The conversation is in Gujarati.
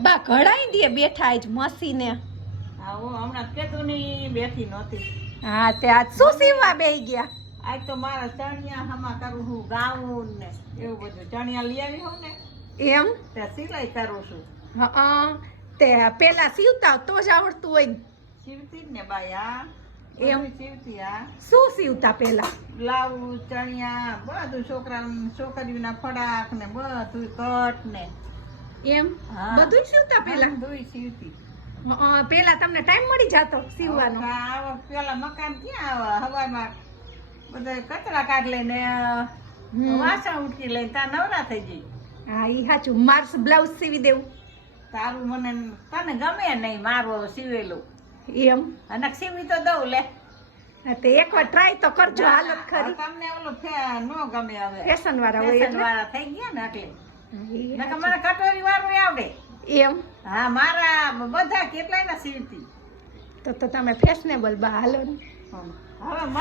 બા ઘડાઈ દે બેઠા જ મસીને. આવો હમણાં કેતુની બેઠી નહોતી. હા તે આજ શું સીવવા બેહી ગયા? આજ તો મારા ચણિયા હમા કરું છું, ગાઉન ને એવું બધું ચણિયા લઈ આવી હોઉં ને એમ ત્યાં સિલાઈ કરું છું. હા તે પેલા સીવતા તો જ આવડતું હોય ને. સીવતી જ ને બાઈ આ એમ? બધું સીવતી આ શું સીવતા પેલા? બ્લાઉઝ ચણિયા બધું છોકરીઓના ફડાક ને બધું કટ ને એમ હા. બધું જ સીવતા પેલા? બધું સીવતી. પેલા તમને ટાઈમ મળી જતો સીવવાનો? આવા પેલા મકાન ક્યાં આવે હવામાં બધા કચરા કાઢ લઈને વાસણ ઉટકી લઈને ત્યાં નવરા થઈ જઈ. હા ઈ સાચું. માર્સ બ્લાઉઝ સીવી દેવું તારું મને તને ગમે નહીં મારો સીવેલું એમ? અને સીવી તો દઉં લે. હા તે એકવાર ટ્રાય તો કરજો. હાલત ખરી તમને ઓલું નો ગમે હવે ફેશન વાળા હોય ફેશન એટલે. વાળા થઈ ગયા ને એટલે ઈ નકર મને કટોરી વાળું આવડે. એમ હા મારા બધા કેટલાય ના સીવતી. તો તમે ફેશનેબલ બા હાલો ને. હવે મને